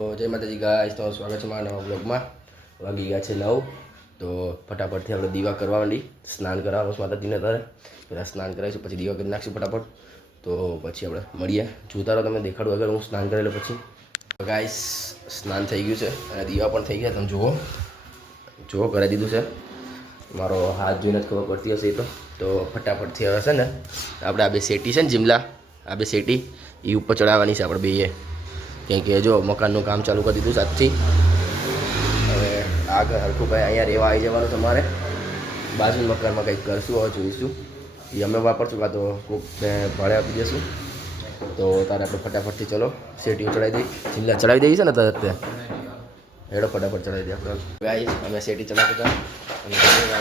તો જય માતાજી ગાઈસ, તમારું સ્વાગત છે મારા નવા બ્લોગમાં. વાગી ગયા છે 9. તો ફટાફટથી આપણે દીવા કરવા માંડી, સ્નાન કરાવવાનું છે માતાજીને. તારે પહેલાં સ્નાન કરાવીશું, પછી દીવા કરી નાખીશું ફટાફટ. તો પછી આપણે મળીએ. જોતા રહો, તમે દેખાડું અગર હું સ્નાન કરેલો પછી. તો ગાઈસ સ્નાન થઈ ગયું છે અને દીવા પણ થઈ ગયા. તમે જુઓ કરી દીધું છે. મારો હાથ જોઈને જ ખબર પડતી હશે એ તો ફટાફટથી હવે છે ને આપણે આ બે સેટી છે ને જીમલા, આ બે સેટી એ ઉપર ચડાવવાની છે આપણે બેએ. કેમ કે જો મકાનનું કામ ચાલુ કરી દીધું આજથી. હવે આગળ હરખું ભાઈ અહીંયા રહેવા આવી જવાનું તમારે. બાજુના મકાનમાં કંઈક કરશું, હવે જોઈશું. એ અમે વાપરશું કાં તો કોકને ભાડે આપી દઈશું. તો તારે આપણે ફટાફટથી ચલો સેટી ચડાવી દઈ. જીમલા ચડાવી દઈએ છે ને તરત તે હેડો ફટાફટ ચડાવી દઈએ આપણે. ગાઈસ અમે સેટી ચડાવતા હતા અને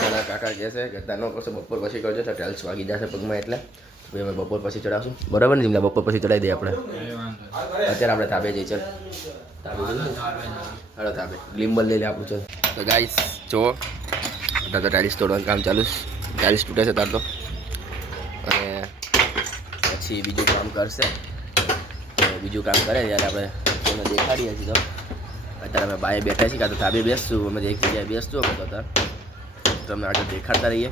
મારા કાકા કહે છે કે તાનો કરશો બપોર પછી કરજો તો ટાઇલ્સ વાગી જશે પગમાં, એટલે ભાઈ અમે બપોર પછી ચડાવશું. બરાબર ને જીમલા? બપોર પછી ચડાવી દઈએ આપણે. અત્યારે આપણે તાબે જઈએ. ચાલ તાબે હાલો, તાબે ગ્લિમ્બલ લઈ લે આપણું. ચાલ તો ગાઈસ જુઓ, અત્યારે તો ટાઇલ્સ તોડવાનું કામ ચાલુ છે. ટાઇલ્સ તૂટે છે તાર તો, અને પછી બીજું કામ કરશે. બીજું કામ કરે ત્યારે આપણે એને દેખાડીએ છીએ. તો અત્યારે અમે બાએ બેઠા છીએ, કાં તો તાબે બેસશું. અમે એક જગ્યાએ બેસશું અમે તો અત્યારે તમે આગળ દેખાડતા રહીએ.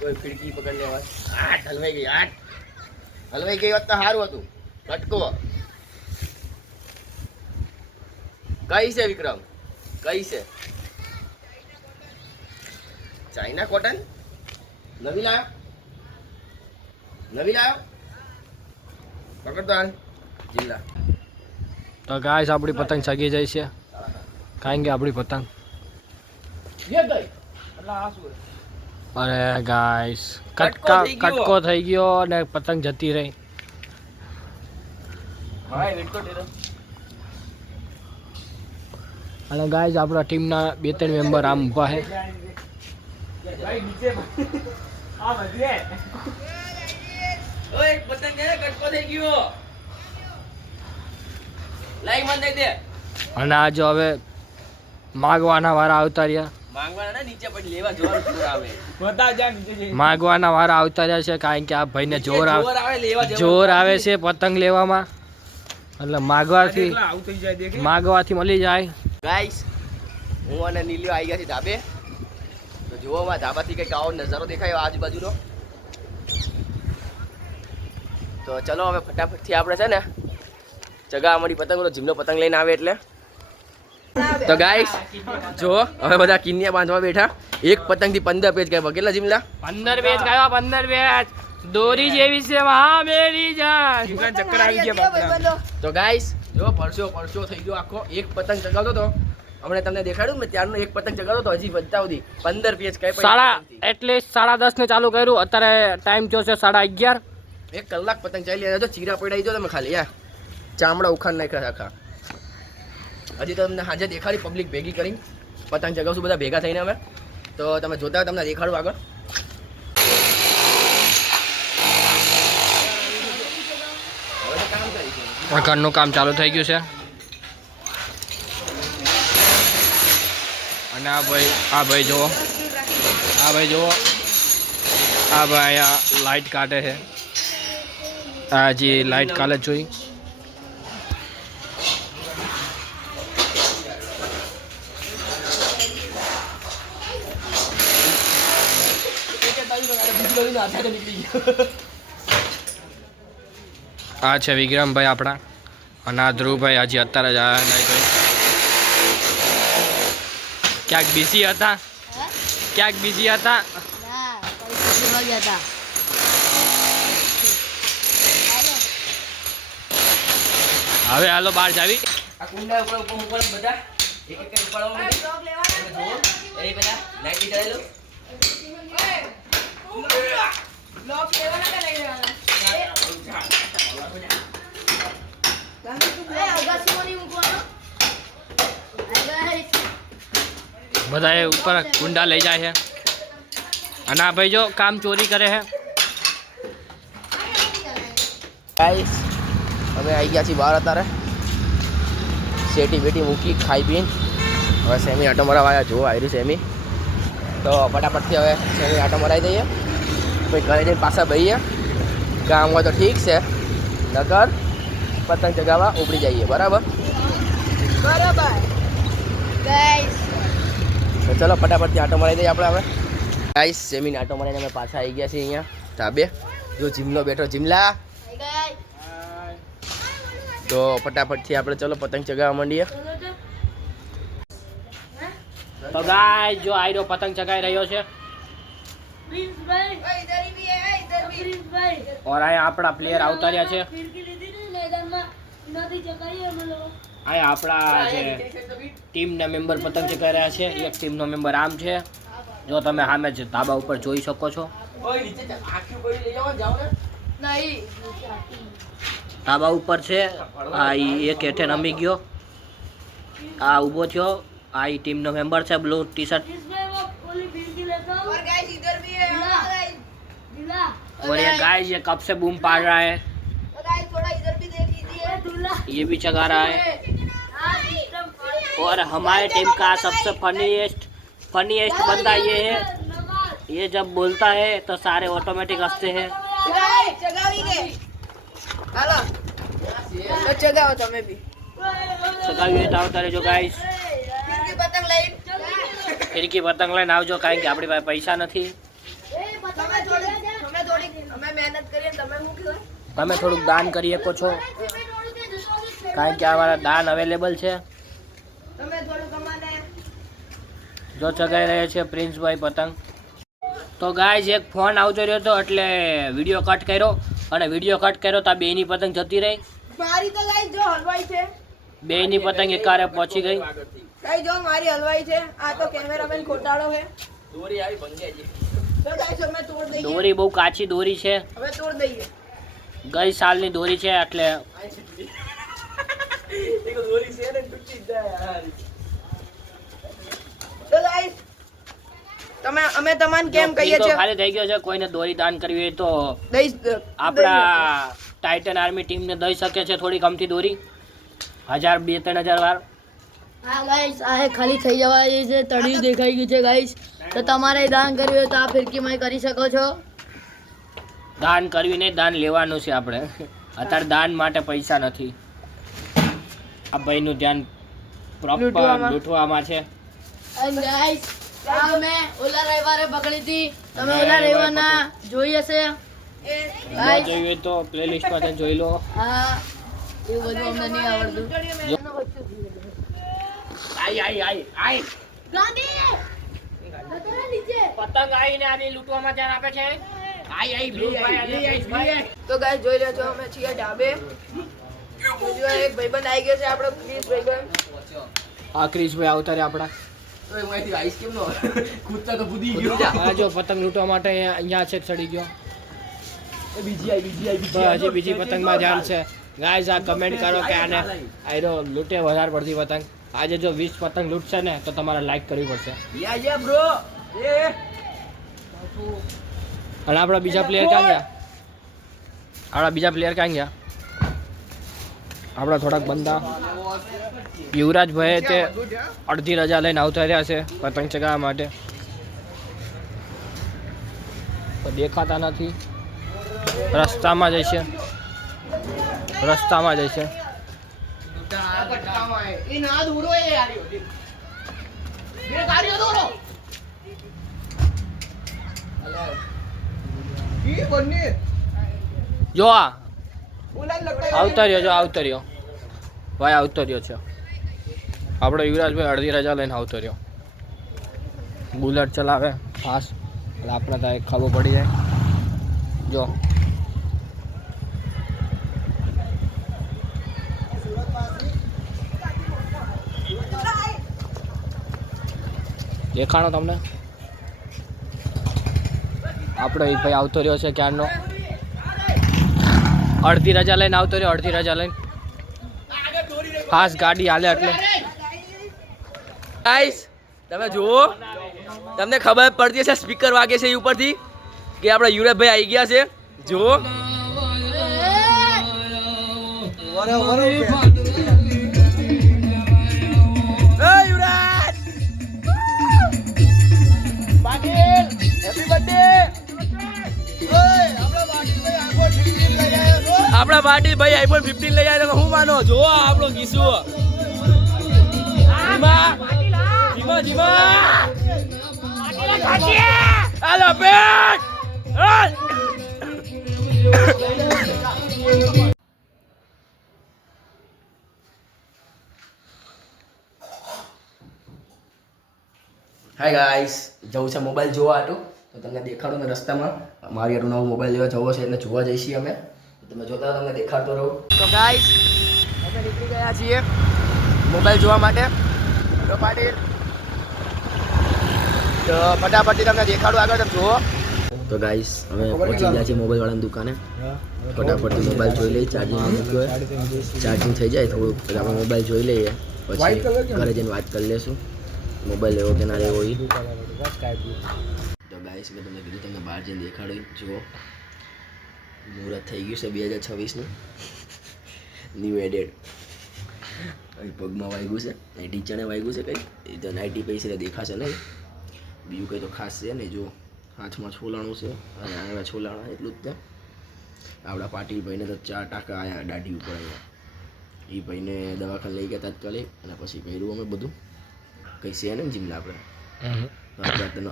કોઈ ખિડકી પકડ લેવા આઠ હલવાઈ ગઈ હોત તો સારું હતું. કટકો કઈ છે વિક્રમ? કઈ છે? ચાઇના કોટન નવી લાવ્યો પકડ તો હાલ જિલ્લા. તો ગાઈસ આપણી પતંગ સગી જાય છે, કારણ કે આપણી પતંગ અરે ગાઈસ કટકો થઈ ગયો અને પતંગ જતી રહી. અને ગાઈસ આપણા ટીમના 2-3 મેમ્બર આમ ઊભા છે. અને આજે હવે માગવાના વારા આવતા રહ્યા. માગવાના વારા આવતા રહ્યા છે, કારણ કે આ ભાઈને જોર આવે છે પતંગ લેવામાં. એટલે માગવાથી મળી જાય. ગાઈસ હું અને નીલિયો આવી ગયા છે ધાબે. તો જુઓ માં ધાબાથી કંઈક આવો નજારો દેખાયો આજુબાજુનો. તો ચલો હવે ફટાફટથી આપણે છે ને જગા અમારી પતંગનો જીમનો પતંગ લઈને આવે એટલે. તો ગાઈસ જો હવે બધા કિન્યા બાંધવા બેઠા. એક પતંગ થી 15 પેજ ગયા. કેટલા જીમલા? 15 પેજ ગયા. 15 પેજ દોરી જેવી છે વાહ મેરી જાન. ચક્કર આવી ગયા. તો ગાઈસ જો પરસો થઈ ગયો આખો. એક પતંગ ચગાવતો તો હમણાં તમને દેખાડ્યું મેં ત્યારનો. એક પતંગ ચગાવતો તો હજી વધતા સુધી 15 પેજ કઈ એટલે 10:30 ને ચાલુ કર્યું. અત્યારે ટાઈમ થયો છે 11:30. 1 કલાક પતંગ ચાલી રહ્યા. ચીરા પડાઈ જો તમે ખાલી યાર, ચામડા ઉખાડ નાખ્યા આખા. હજી તો તમને હાજર દેખાડી પબ્લિક ભેગી કરીને પતંગ ચગાવશું બધા ભેગા થઈને અમે. તો તમે જોતા તમને દેખાડું આગળ. ઘરનું કામ ચાલુ થઈ ગયું છે. અને આ ભાઈ જુઓ, આ ભાઈ અહીંયા લાઈટ કાઢે છે. આ જે લાઈટ કાલે જ જોઈ. આ છે વિક્રમભાઈ આપણા, અને આ ધ્રુવભાઈ હજી અત્યારે જ આવ્યા નહીં. ક્યાંક બિઝી હતા. હવે હાલો બહાર જાવી. આ કુંડા ઉપર બધા એક એક ઉપાડવા માટે જો એ બધા લાઈટ ચડાવી લો. બ્લોક લેવાના કે લઈ લેવાના? બધા એ ઉપર કુંડા લઈ જાય છે. અને આ ભાઈ જો કામ ચોરી કરે છે. ગાઈસ અમે આવી ગયા છીએ બહાર. અત્યારે સેટી બેટી મૂકી ખાઈ પીને હવે સેમી આટો મરાવા આવ્યા. જો આવી સેમી તો ફટાફટથી હવે સેમી આટો મરાવી દઈએ, પછી ઘરે જઈને પાછા બહીએ. કામ હોય તો ઠીક છે, નકર પતંગ ચગાવવા ઉપડી જઈએ. બરાબર તો ચલો ફટાફટથી આટો મરાઈ દઈએ આપણે. ગાઈસ સેમીન આટો મરાઈને અમે પાછા આવી ગયા છીએ અહીંયા ધાબે. જો જીમલો બેઠો, જીમલા. તો ફટાફટથી આપણે ચલો પતંગ ચગાવવા માંડીએ. તો ગાઈસ જો આયરો પતંગ ચગાઈ રહ્યો છે. और आया આપણા પ્લેયર આવતા રહ્યા છે. આયા આપણા જે ટીમના મેમ્બર પતંગ ચગાઈ રહ્યા છે. એક ટીમનો મેમ્બર આમ છે, જો તમે સામે જ ધાબા ઉપર જોઈ શકો છો. ધાબા ઉપર છે. આ એક હેઠે નમી ગયો, આ ઊભો થયો. આ ટીમનો મેમ્બર છે, બ્લુ ટી શર્ટ. और ये गाइस ये कब से बूम पाड़ रहा है, ये भी चगा रहा है. और हमारे टीम का सबसे फनीएस्ट बंदा ये है, ये जब बोलता है तो सारे ऑटोमेटिक हंसते हैं. ચગાવીએ તો આવતા રહેજો ગાઈસ. ફિરકી પતંગ લઈને આવજો, કારણ કે આપણી પાસે પૈસા નથી. તમે થોડુંક દાન કરી શકો છો, કારણ કે અમારા દાન અવેલેબલ છે. જો ચગાઈ રહ્યા છે પ્રિન્સભાઈ પતંગ. તો ગાઈસ એક ફોન આવતો રહ્યો હતો એટલે વિડીયો કટ કર્યો, અને વિડીયો કટ કર્યો તો આ બેની પતંગ જતી રહી. મારી તો ગાઈસ જો હલવાઈ છે, બેની પતંગ એકારે પહોંચી ગઈ. ગાઈસ જો મારી હલવાઈ છે. આ તો કેમેરામેન ખોટાડો છે. દોરી આવી ભંગાઈ ગઈ. તો ગાઈસ અમે તોડ દઈએ. દોરી બહુ કાચી દોરી છે, હવે તોડ દઈએ. ગઈ સાલની દોરી છે એટલે તો ગાઈસ અમે તમને કેમ કહીએ તો છીએ, ખાલી થઈ ગયો છે. કોઈને દોરી દાન કરવી હોય તો દઈશ આપણા ટાઇટન આર્મી ટીમને દઈ શકે છે થોડી કમથી દોરી, 1000 2-3000 વાર. હા ગાઈસ, આ ખાલી થઈ જવા એ છે, તળિયું દેખાઈ ગયું છે ગાઈસ. તો તમારે દાન કરવું હોય તો આ ફિરકીમાં કરી શકો છો. દાન કરવી નહીં, દાન લેવાનું છે આપણે. અત્યારે દાન માટે પૈસા નથી. આ ભાઈનું ધ્યાન પ્રોપર લૂંટવામાં છે. અને ગાઈસ આ મેં ઓલા રવિવારે પકડી હતી, તમે ઓલા રવિવારના જોઈ હશે. ન જોયું હોય તો પ્લેલિસ્ટમાં જોઈ લો. હા, એવું બધું અમને નહીં આવડતું. આઈ પતંગ આવીને આની લૂંટવામાં ધ્યાન આપે છે. તો ગાઈસ જોઈ રહ્યા છો અમે છીએ ઢાબે. જો એક ભાઈબંધ આવી ગયો છે, આપણો ક્રિશ ભાઈબંધ. આ ક્રિશભાઈ આવતા રહ્યા આપણા. તો એમાંથી આઈસ કેમ નો કૂદતા તો કૂદી ગયો. આ જો પતંગ લૂંટવા માટે અહીંયા છે ચડી ગયો. બીજી આવી તો હજી બીજી પતંગમાં ધ્યાન છે. ગાઈસ આ કમેન્ટ કરો કે આને આયરો લૂંટે વધારે પડતી પતંગ. આજે જો 20 પતંગ લૂંટશે ને તો તમારે લાઈક કરવી પડશે. યા બ્રો એ અને આપણા બીજા પ્લેયર ક્યાં ગયા? આપણા થોડાક બંદા યુવરાજભાઈ તે અડધી રજા લઈને આવતા રહ્યા છે પતંગ ચગાવવા માટે, તો દેખાતા નથી. રસ્તામાં જશે. જો આ આવતા રહ્યો ભાઈ, આવતો રહ્યો છે આપણો યુવરાજભાઈ. અડધી રજા લઈને આવતો રહ્યો. બુલેટ ચલાવે ફાસ્ટ, એટલે આપણે ત્યાં ખબર પડી જાય. જો દેખાણો તમને? આપણો એક ભાઈ આવતો રહ્યો છે ક્યારનો. અડધી રજા લઈને આવતો રહ્યો. ખાસ ગાડી હાલે એટલે. ગાઈસ તમે જુઓ, તમને ખબર પડતી હશે સ્પીકર વાગે છે એ ઉપરથી કે આપણા યુવરાજભાઈ આવી ગયા છે. જુઓ યુવરાજ પાટીલ, હેપી બર્થડે. ઓય આપણો આપણા પાટીલ ભાઈ આઈફોન 15 લઈ આવ્યા તો હું માનો જો આપણો ગીસુ જીમા હાલો પેટ હાય ગાઈસ જવું છે મોબાઈલ જોવા હતું તો તમને દેખાડો ને રસ્તામાં મારી હાટુ નવો મોબાઈલ લેવા જવો છે એટલે જોવા જઈશી અમે તો તમે જોતા તમને દેખાડતો રહો તો ગાઈસ અમે નીકળી ગયા છીએ મોબાઈલ જોવા માટે તો પાટીલ તો ફટાફટથી તમને દેખાડો આગળ તમે જુઓ તો ગાઈસ અમે પહોંચી ગયા છીએ મોબાઈલ વાળાની દુકાને ફટાફટથી મોબાઈલ જોઈ લઈએ ચાર્જિંગ મૂક્યો ચાર્જિંગ થઈ જાય થોડું પછી આપણે મોબાઈલ જોઈ લઈએ પછી ઘરે જઈને વાત કરી લેશું મોબાઈલ લેવો કે ના લેવો એ તો ગાઈસ મેં તમને કીધું તમને બહાર જઈને દેખાડ્યું જુઓ મુહૂર્ત થઈ ગયું છે 2026નું ન્યૂ એડેડ અહીં પગમાં વાગ્યું છે અહીં ટીચરને વાગ્યું છે કંઈ એ તો નાઇટી પૈસે દેખાશે નહીં બીજું કંઈ તો ખાસ છે નહીં જો હાથમાં છોલાણું છે અને આંગળા છોલાણા એટલું જ ત્યાં આપણા પાટીલભાઈને તો 4 ટાંકા આવ્યા દાઢી ઉપર અહીંયા એ ભાઈને દવાખાને લઈ ગયા તાત્કાલિક અને પછી કર્યું અમે બધું કંઈ છે ને જીમના આપણે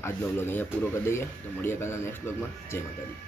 આજનો બ્લોગ અહીંયા પૂરો કરી દઈએ તો મળીએ કાલના નેક્સ્ટ બ્લોગમાં જય માતાજી.